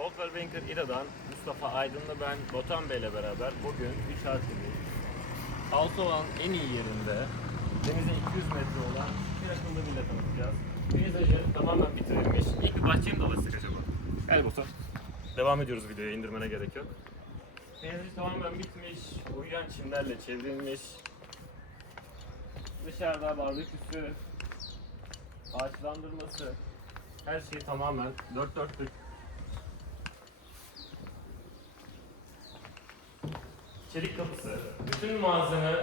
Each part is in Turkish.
Oldwell Banker İDA'dan Mustafa Aydın'la ben Botan Bey'le beraber bugün 3 artılı Altova'nın en iyi yerinde denize 200 metre olan bir akıllı villa tanıtacağız. Peyzajı tamamen bitirilmiş. İlk bir bahçeye mi dolaşsak acaba? Gel Botan. Devam ediyoruz videoya indirmene gerek yok. Peyzajı tamamen bitmiş, uyuyan çimlerle çevrilmiş. Dışarıda barbeküsü, ağaçlandırması, her şey tamamen dört dörtlük. Çelik kapısı. Bütün malzeme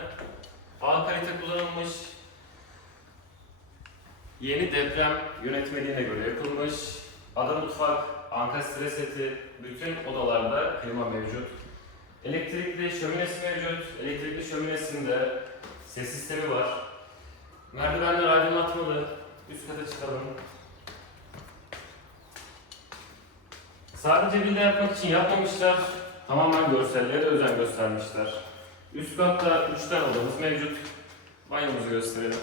A kalite kullanılmış. Yeni deprem yönetmeliğine göre yapılmış. Ada mutfak, ankastre seti, bütün odalarda klima mevcut. Elektrikli şöminesi mevcut. Elektrikli şöminesinde ses sistemi var. Merdivenler aydınlatmalı. Üst kata çıkalım. Sadece villa yapmak için yapmamışlar. Tamamen görsellere de özen göstermişler. Üst katta 3 tane odamız mevcut. Banyomuzu gösterelim.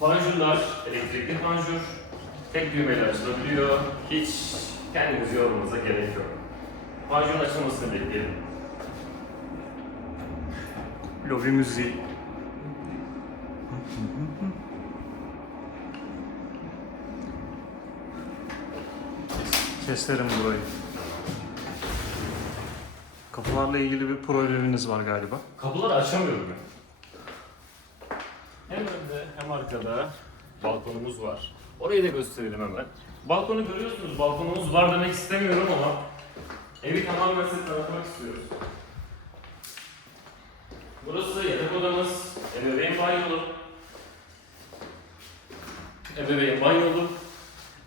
Panjurlar, elektrikli panjur. Tek düğmeyle açılabiliyor. Hiç kendiniz yormanıza gerek yok. Panjurun açılmasını bekleyelim. Lobi müziği. Keserim burayı. Kapılarla ilgili bir probleminiz var galiba. Kapıları açamıyorum ben. Hem önde hem arkada balkonumuz var. Orayı da gösterelim hemen. Balkonu görüyorsunuz. Balkonumuz var demek istemiyorum ama evi tamamen size tanıtmak istiyoruz. Burası yatak odamız, ebeveyn banyolu. Ebeveyn banyolu.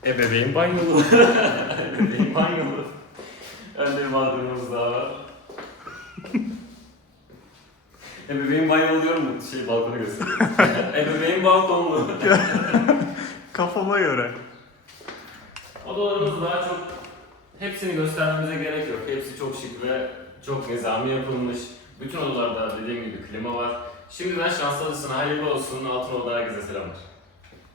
Ebeveyn banyolu. ebeveyn banyolu. Önde bir balkonumuz daha var. Ebeveyn banyo diyorum mu? Şey balkonu gösteriyor. Ebeveyn balkonlu. Kafama göre. Odalarımız daha çok hepsini göstermemize gerek yok. Hepsi çok şık ve çok nizami yapılmış. Bütün odalarda dediğim gibi klima var. Şimdiden şanslı olsun, hayırlı olsun. Altın Oda herkese selamlar.